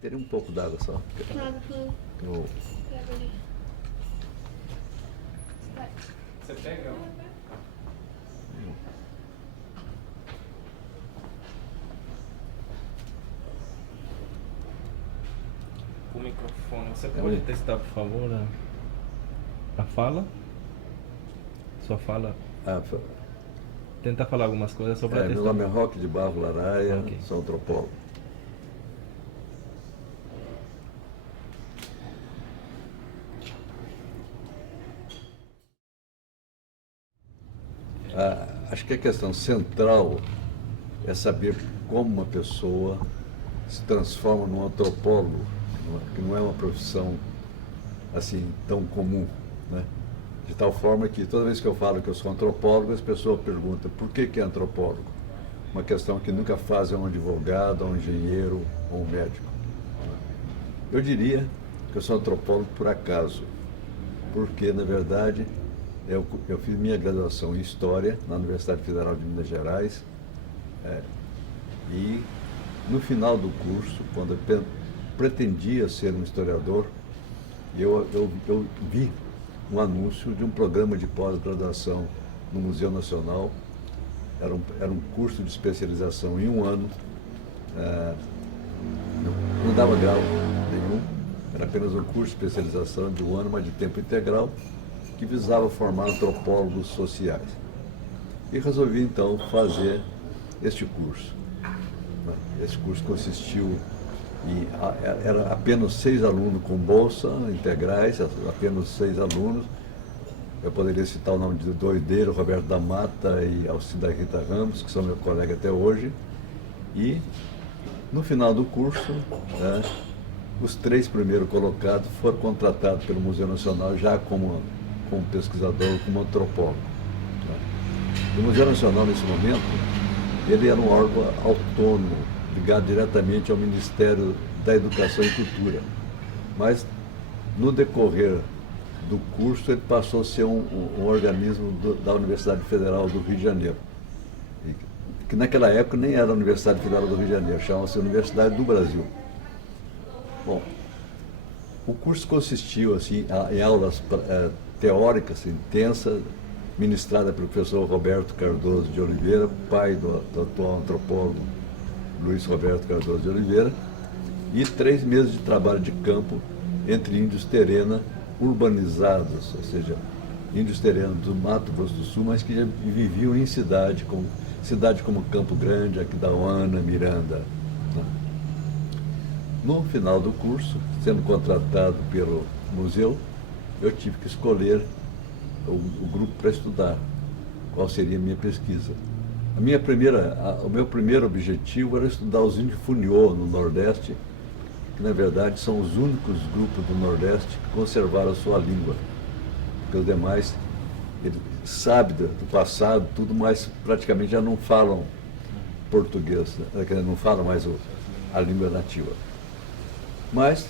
Teria um pouco d'água só. Eu- Pega ali. Você pega? O microfone. Você pode testar, por favor, a fala? Sua fala. Ah, Tenta falar algumas coisas só para meu testar. nome é Roque de Barro Laraia, Ok. sou antropólogo. Acho que a questão central é saber como uma pessoa se transforma num antropólogo, que não é uma profissão assim tão comum, né? De tal forma que toda vez que eu falo que eu sou antropólogo, as pessoas perguntam por que é antropólogo? Uma questão que nunca fazem a um advogado, a um engenheiro ou um médico. Eu diria que eu sou antropólogo por acaso, porque, na verdade, eu fiz minha graduação em História na Universidade Federal de Minas Gerais, e no final do curso, quando eu pretendia ser um historiador, eu vi um anúncio de um programa de pós-graduação no Museu Nacional. Era um curso de especialização em um ano, não dava grau nenhum, era apenas um curso de especialização de um ano, mas de tempo integral, que visava formar antropólogos sociais. E resolvi então fazer este curso. Esse curso consistiu em era apenas 6 alunos com bolsa integrais, apenas 6 alunos. Eu poderia citar o nome de dois deles, Roberto da Mata e Alcida Rita Ramos, que são meus colegas até hoje. E no final do curso, os 3 primeiros colocados foram contratados pelo Museu Nacional já como pesquisador, como antropólogo. O Museu Nacional, nesse momento, ele era um órgão autônomo, ligado diretamente ao Ministério da Educação e Cultura. Mas, no decorrer do curso, ele passou a ser um organismo da Universidade Federal do Rio de Janeiro. Que naquela época nem era a Universidade Federal do Rio de Janeiro, chamava-se Universidade do Brasil. Bom, o curso consistiu assim, em aulas teóricas intensas, ministrada pelo professor Roberto Cardoso de Oliveira, pai do atual antropólogo Luiz Roberto Cardoso de Oliveira, e 3 meses de trabalho de campo entre índios terena urbanizados, ou seja, índios terenos do Mato Grosso do Sul, mas que já viviam em cidade como Campo Grande, Aquidauana, Miranda. No final do curso, sendo contratado pelo museu, eu tive que escolher o grupo para estudar, qual seria a minha pesquisa. O meu primeiro objetivo era estudar os índios Funiô no Nordeste, que na verdade são os únicos grupos do Nordeste que conservaram a sua língua, porque os demais, ele sabe do passado, tudo, mas praticamente já não falam português, né? Não falam mais a língua nativa. Mas,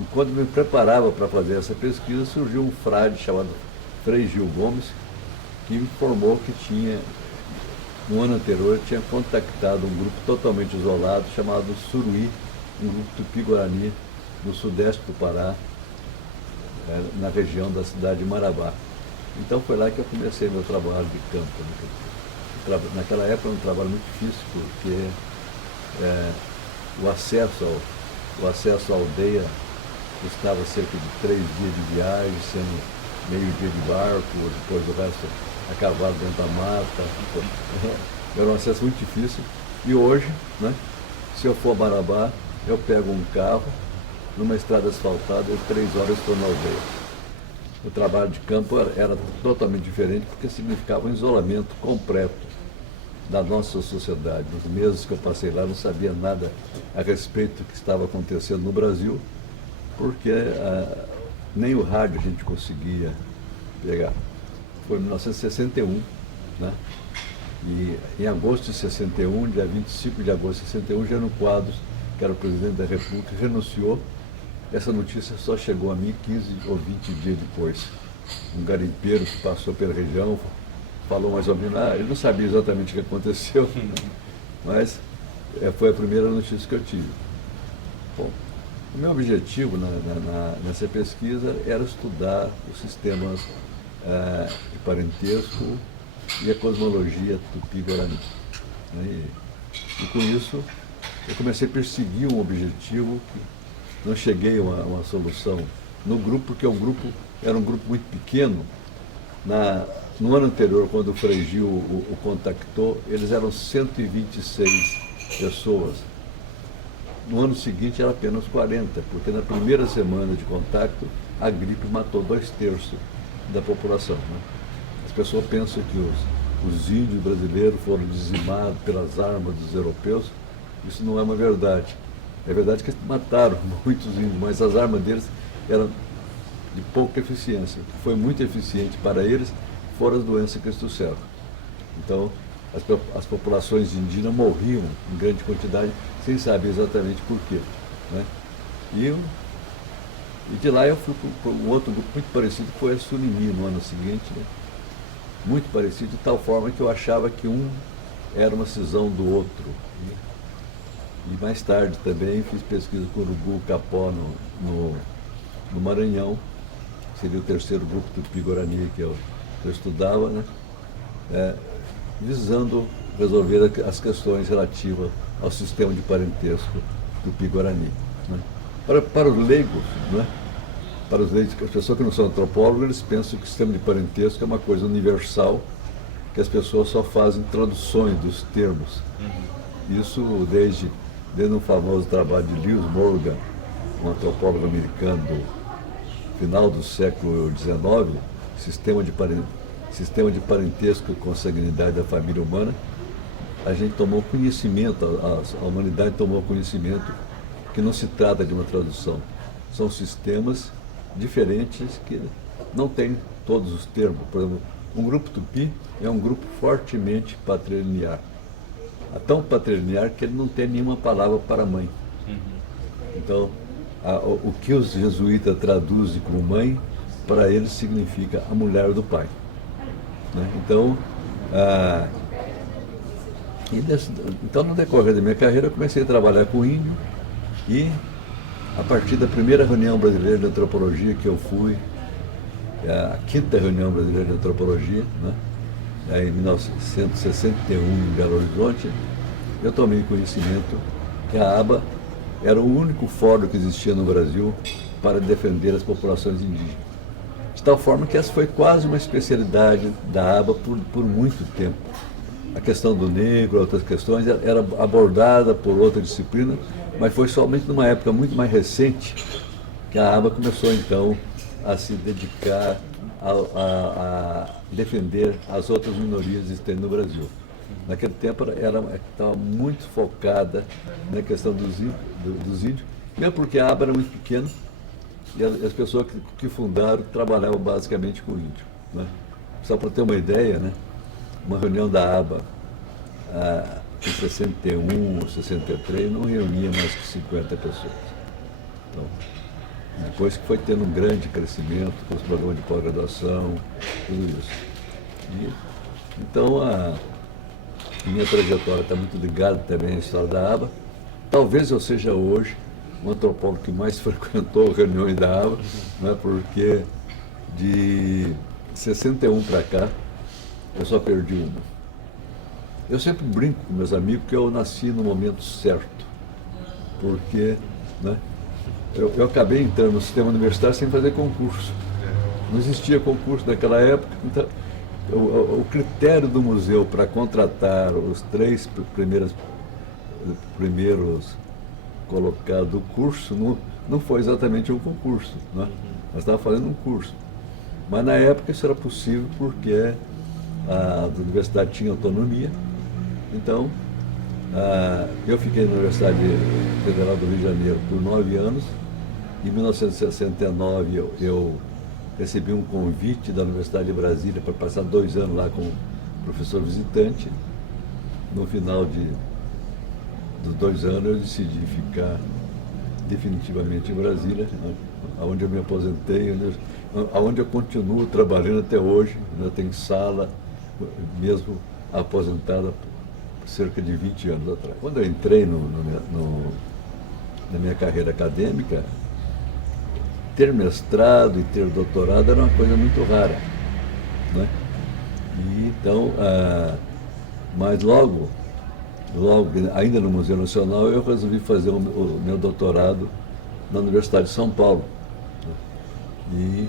enquanto me preparava para fazer essa pesquisa, surgiu um frade chamado Frei Gil Gomes, que me informou que no ano anterior, tinha contactado um grupo totalmente isolado, chamado Suruí, um grupo Tupi-Guarani, no sudeste do Pará, na região da cidade de Marabá. Então foi lá que eu comecei meu trabalho de campo. Naquela época era um trabalho muito difícil, porque o acesso à aldeia custava cerca de 3 dias de viagem, sendo meio dia de barco, depois do resto a cavalo dentro da mata. Era um acesso muito difícil. E hoje, né, se eu for a Marabá, eu pego um carro, numa estrada asfaltada, em 3 horas estou na aldeia. O trabalho de campo era totalmente diferente, porque significava um isolamento completo da nossa sociedade. Nos meses que eu passei lá, não sabia nada a respeito do que estava acontecendo no Brasil, porque nem o rádio a gente conseguia pegar. Foi em 1961, né? E em agosto de 61, dia 25 de agosto de 61, Jânio Quadros, que era o presidente da República, renunciou. Essa notícia só chegou a mim 15 ou 20 dias depois. Um garimpeiro que passou pela região falou mais ou menos, ele não sabia exatamente o que aconteceu, mas foi a primeira notícia que eu tive. Bom, o meu objetivo nessa pesquisa era estudar os sistemas de parentesco e a cosmologia tupi-guarani. Né? E com isso eu comecei a perseguir um objetivo que não cheguei a uma solução no grupo, porque era um grupo muito pequeno. No ano anterior, quando o Frei Gil o contactou, eles eram 126 pessoas. No ano seguinte era apenas 40, porque na primeira semana de contato a gripe matou 2/3 da população. Né? As pessoas pensam que os índios brasileiros foram dizimados pelas armas dos europeus. Isso não é uma verdade. É verdade que eles mataram muitos índios, mas as armas deles eram de pouca eficiência. O que foi muito eficiente para eles foram as doenças que eles trouxeram. Então, as populações indígenas morriam em grande quantidade, sem saber exatamente por quê. Né? E de lá eu fui para um outro grupo muito parecido, que foi a Sunimi, no ano seguinte. Né? Muito parecido, de tal forma que eu achava que um era uma cisão do outro. Né? E mais tarde também fiz pesquisa com o Urubu Capó no Maranhão, seria o terceiro grupo tupi-guarani que eu estudava, né? Visando resolver as questões relativas ao sistema de parentesco tupi-guarani. Né? Para os leigos, né? Para os leigos, as pessoas que não são antropólogos, eles pensam que o sistema de parentesco é uma coisa universal, que as pessoas só fazem traduções dos termos. Isso desde um famoso trabalho de Lewis Morgan, um antropólogo americano do final do século XIX, sistema de parentesco e consanguinidade da família humana. A gente tomou conhecimento, a humanidade tomou conhecimento que não se trata de uma tradução. São sistemas diferentes que não têm todos os termos. Por exemplo, um grupo tupi é um grupo fortemente patrilinear. Tão patrilinear que ele não tem nenhuma palavra para mãe. Então, o que os jesuítas traduzem como mãe, para eles significa a mulher do pai. Né? Então, no decorrer da minha carreira, eu comecei a trabalhar com índio e, a partir da primeira reunião brasileira de antropologia que eu fui, a quinta reunião brasileira de antropologia, né? Em 1961, em Belo Horizonte, eu tomei conhecimento que a ABA era o único fórum que existia no Brasil para defender as populações indígenas. De tal forma que essa foi quase uma especialidade da ABA por muito tempo. A questão do negro, outras questões, era abordada por outra disciplina, mas foi somente numa época muito mais recente que a ABA começou, então, a se dedicar a defender as outras minorias existentes no Brasil. Naquele tempo estava muito focada na questão dos índios, mesmo porque a ABA era muito pequena e as pessoas que fundaram trabalhavam basicamente com índio. Né? Só para ter uma ideia, né? Uma reunião da ABA em 61 ou 63 não reunia mais que 50 pessoas. Então, depois que foi tendo um grande crescimento com os programas de pós-graduação, tudo isso. Então, a minha trajetória está muito ligada também à história da ABA. Talvez eu seja hoje o antropólogo que mais frequentou reuniões da ABA, né, porque de 61 para cá eu só perdi uma. Eu sempre brinco com meus amigos que eu nasci no momento certo, porque, né, eu acabei entrando no sistema universitário sem fazer concurso. Não existia concurso naquela época, então o critério do museu para contratar os 3 primeiros colocados do curso não foi exatamente um concurso. Né? Nós estávamos fazendo um curso. Mas na época isso era possível porque a universidade tinha autonomia. Então, eu fiquei na Universidade Federal do Rio de Janeiro por 9 anos. Em 1969, eu recebi um convite da Universidade de Brasília para passar 2 anos lá como professor visitante. No final dos 2 anos, eu decidi ficar definitivamente em Brasília, onde eu me aposentei, onde eu continuo trabalhando até hoje. Eu tenho sala, mesmo aposentada por cerca de 20 anos atrás. Quando eu entrei na minha carreira acadêmica, ter mestrado e ter doutorado era uma coisa muito rara, né? E então, mas logo, ainda no Museu Nacional, eu resolvi fazer o meu doutorado na Universidade de São Paulo, né?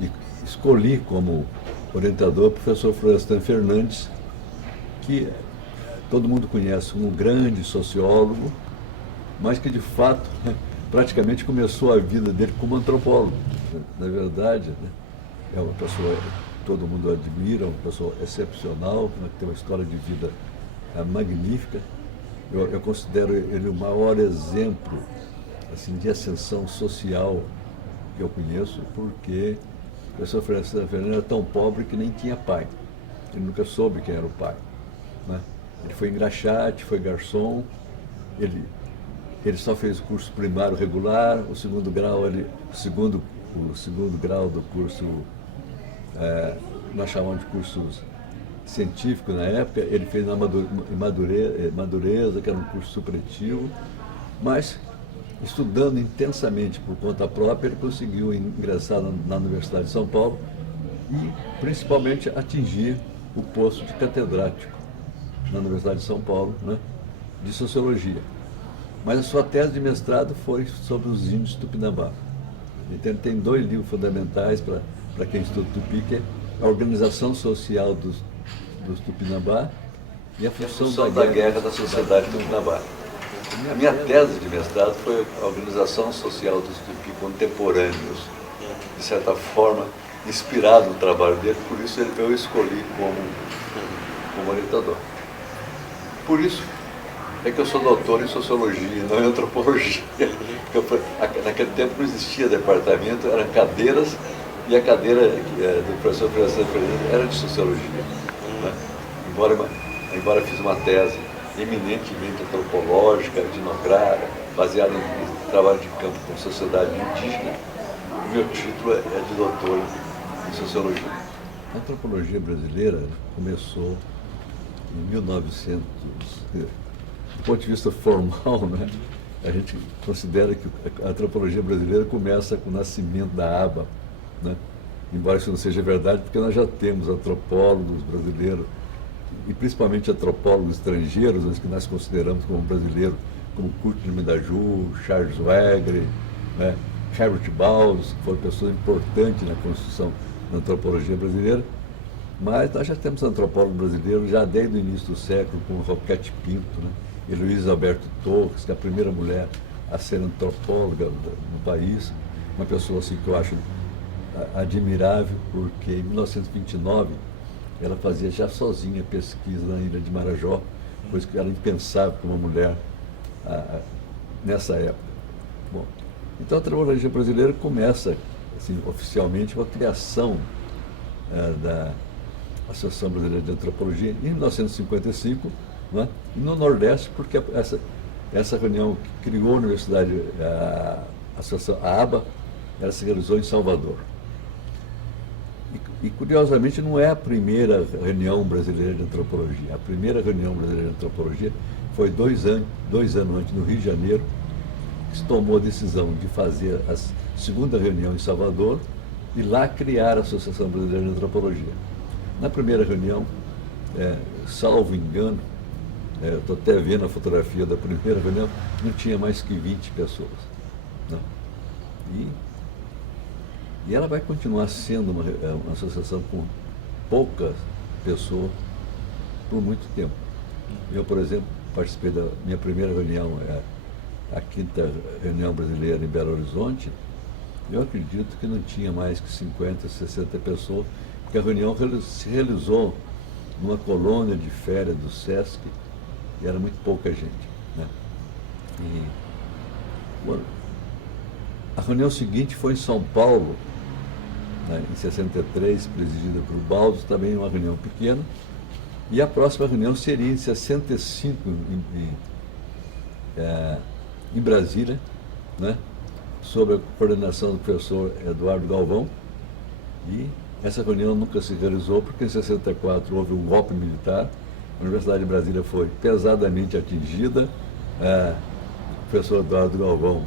E escolhi como orientador o professor Florestan Fernandes, que todo mundo conhece, um grande sociólogo, mas que de fato praticamente começou a vida dele como antropólogo. Na verdade, né, é uma pessoa que todo mundo admira, uma pessoa excepcional, né, que tem uma história de vida magnífica. Eu considero ele o maior exemplo assim, de ascensão social que eu conheço, porque o professor Fernando era tão pobre que nem tinha pai. Ele nunca soube quem era o pai, né? Ele foi engraxate, foi garçom, ele só fez o curso primário regular, o segundo grau, o segundo grau do curso, nós chamamos de cursos científicos na época, ele fez em Madureza, que era um curso supletivo, mas estudando intensamente por conta própria, ele conseguiu ingressar na Universidade de São Paulo e principalmente atingir o posto de catedrático na Universidade de São Paulo, né, de Sociologia. Mas a sua tese de mestrado foi sobre os índios Tupinambá. Então ele tem 2 livros fundamentais para quem estuda Tupi, que é a organização social dos Tupinambá e a função da guerra da sociedade Tupinambá. A minha tese de mestrado foi a organização social dos Tupi contemporâneos, de certa forma, inspirado no trabalho dele, por isso eu escolhi como orientador. Por isso é que eu sou doutor em sociologia, não em antropologia. Naquele tempo não existia departamento, eram cadeiras, e a cadeira do professor Florestan Fernandes era de sociologia, né? Embora fiz uma tese eminentemente antropológica, etnográfica, baseada em trabalho de campo com sociedade indígena, o meu título é de doutor em sociologia. A antropologia brasileira começou em 1900, do ponto de vista formal, né, a gente considera que a antropologia brasileira começa com o nascimento da ABA, né, embora isso não seja verdade, porque nós já temos antropólogos brasileiros, e principalmente antropólogos estrangeiros, os que nós consideramos como brasileiros, como Kurt de Medaju, Charles Wegre, né, Herbert Baldos, que foram pessoas importantes na construção da antropologia brasileira. Mas nós já temos antropólogos brasileiros já desde o início do século, como Roquete Pinto, né, e Luiz Alberto Torres, que é a primeira mulher a ser antropóloga no país, uma pessoa assim que eu acho admirável, porque em 1929 ela fazia já sozinha pesquisa na ilha de Marajó, coisa que era impensável para uma mulher nessa época. Bom, então a antropologia brasileira começa assim, oficialmente com a criação da Associação Brasileira de Antropologia em 1955, né, e no Nordeste, porque essa reunião que criou a Universidade, a ABA, ela se realizou em Salvador. E curiosamente não é a primeira reunião brasileira de antropologia. A primeira reunião brasileira de antropologia foi 2 anos antes, no Rio de Janeiro, que se tomou a decisão de fazer a segunda reunião em Salvador e lá criar a Associação Brasileira de Antropologia. Na primeira reunião, salvo engano, estou até vendo a fotografia da primeira reunião, não tinha mais que 20 pessoas. Né? E ela vai continuar sendo uma associação com poucas pessoas por muito tempo. Eu, por exemplo, participei da minha primeira reunião, a 5ª reunião brasileira em Belo Horizonte. Eu acredito que não tinha mais que 50, 60 pessoas, porque a reunião se realizou numa colônia de férias do SESC, e era muito pouca gente, né? E, bom, a reunião seguinte foi em São Paulo, né, em 63, presidida por Baldos, também uma reunião pequena, e a próxima reunião seria em 65, em Brasília, né, sob a coordenação do professor Eduardo Galvão, e essa reunião nunca se realizou porque em 64 houve um golpe militar, a Universidade de Brasília foi pesadamente atingida, professor Eduardo Galvão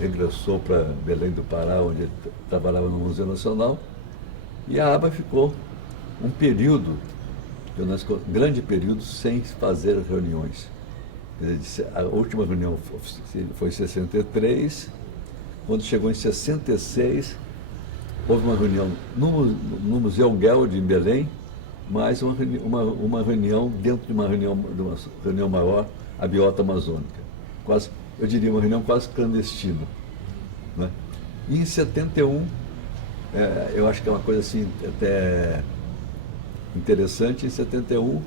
regressou para Belém do Pará, onde ele trabalhava no Museu Nacional, e a aba ficou um período, grande período, sem fazer reuniões. A última reunião foi em 63, quando chegou em 66, houve uma reunião no Museu Gueldi, em Belém, mais uma reunião dentro de uma reunião maior, a Biota Amazônica. Quase, eu diria uma reunião quase clandestina. Né? E em 71, eu acho que é uma coisa assim até interessante, em 71,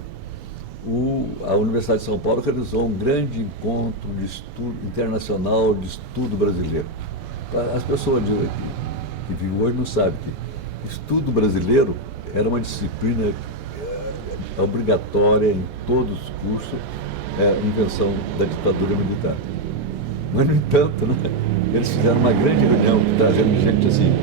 a Universidade de São Paulo realizou um grande encontro de estudo internacional de estudo brasileiro. As pessoas que vivem hoje não sabem que estudo brasileiro era uma disciplina obrigatória em todos os cursos, invenção da ditadura militar. Mas, no entanto, né, eles fizeram uma grande reunião trazendo gente assim,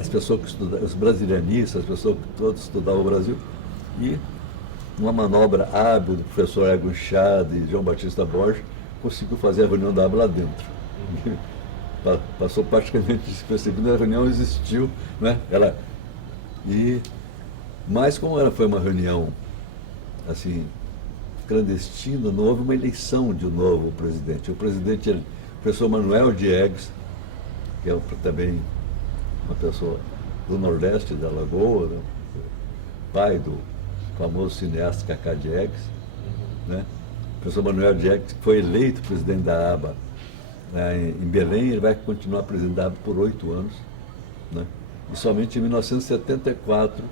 as pessoas que estudavam, os brasilianistas, as pessoas que todos estudavam o Brasil, e uma manobra hábil do professor Ego Chá e João Batista Borges conseguiu fazer a reunião da aba lá dentro. Passou praticamente despercebida, a reunião existiu, né? Mas como foi uma reunião assim clandestina, não houve uma eleição de um novo presidente. O presidente o professor Manuel Diegues, que é também uma pessoa do Nordeste, da Lagoa, né? Pai do famoso cineasta Cacá Diegues, né? O professor Manuel Diegues foi eleito presidente da aba em Belém. Ele vai continuar presidente da aba por 8 anos, né? E somente em 1974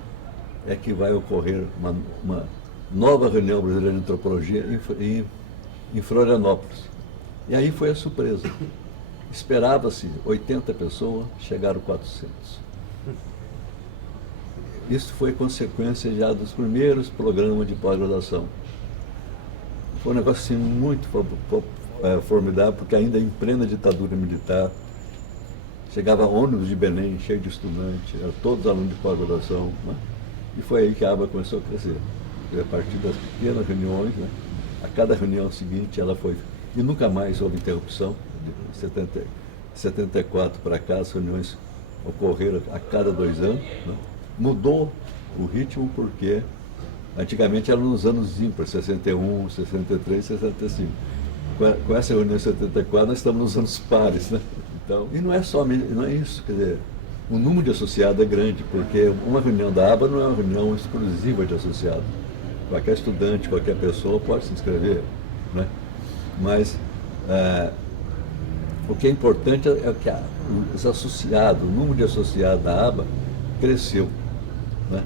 é que vai ocorrer uma nova reunião brasileira de antropologia em Florianópolis. E aí foi a surpresa. Esperava-se 80 pessoas, chegaram 400. Isso foi consequência já dos primeiros programas de pós-graduação. Foi um negócio assim, muito formidável, porque ainda em plena ditadura militar, chegava ônibus de Belém cheio de estudantes, eram todos alunos de pós-graduação, né? E foi aí que a aba começou a crescer. A partir das pequenas reuniões, né? A cada reunião seguinte ela foi. E nunca mais houve interrupção. De 74 para cá, as reuniões ocorreram a cada 2 anos. Né? Mudou o ritmo porque antigamente era nos anos ímpares, 61, 63, 65. Com essa reunião em 74, nós estamos nos anos pares. Né? Então, e não é isso, quer dizer, o número de associados é grande, porque uma reunião da aba não é uma reunião exclusiva de associados. Qualquer estudante, qualquer pessoa pode se inscrever, né? Mas o que é importante é que os associados, o número de associados da aba cresceu, né?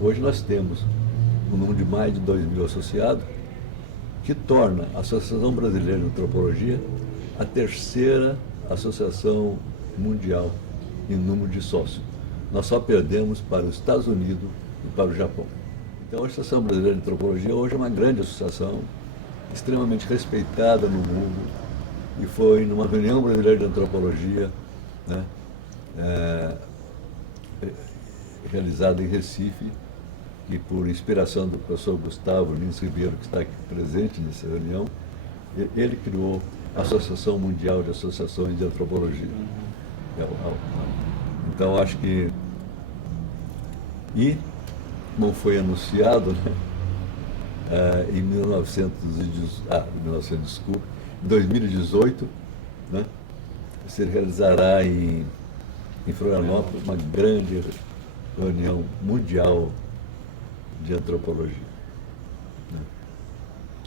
Hoje nós temos um número de mais de 2.000 associados, que torna a Associação Brasileira de Antropologia a terceira associação mundial em número de sócios. Nós só perdemos para os Estados Unidos e para o Japão. Então, a Associação Brasileira de Antropologia hoje é uma grande associação, extremamente respeitada no mundo, e foi numa reunião brasileira de antropologia, né, realizada em Recife, que por inspiração do professor Gustavo Lins Ribeiro, que está aqui presente nessa reunião, ele criou a Associação Mundial de Associações de Antropologia. Então, acho que... E, como foi anunciado, né, em 2018, né, se realizará em Florianópolis uma grande reunião mundial de antropologia. Né?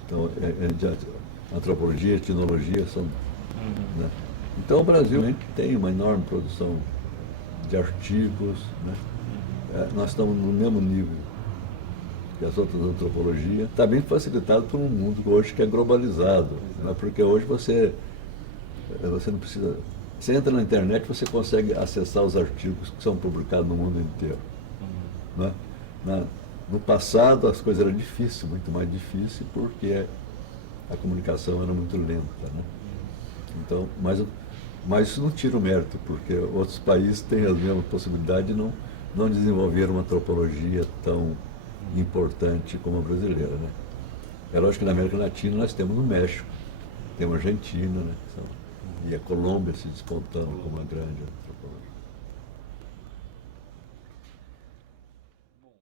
Então, antropologia e etnologia são... Né? Então, o Brasil tem uma enorme produção de artigos, né? Nós estamos no mesmo nível que as outras antropologias, também facilitado por um mundo hoje que é globalizado, né? Porque hoje você não precisa... Você entra na internet, você consegue acessar os artigos que são publicados no mundo inteiro. Né? No passado, as coisas eram difíceis, muito mais difíceis, porque a comunicação era muito lenta. Né? Então, mas isso não tira o mérito, porque outros países têm as mesmas possibilidades e não desenvolveram uma antropologia tão importante como a brasileira. Né? É lógico que na América Latina nós temos o México, temos a Argentina, né? E a Colômbia se despontando como uma grande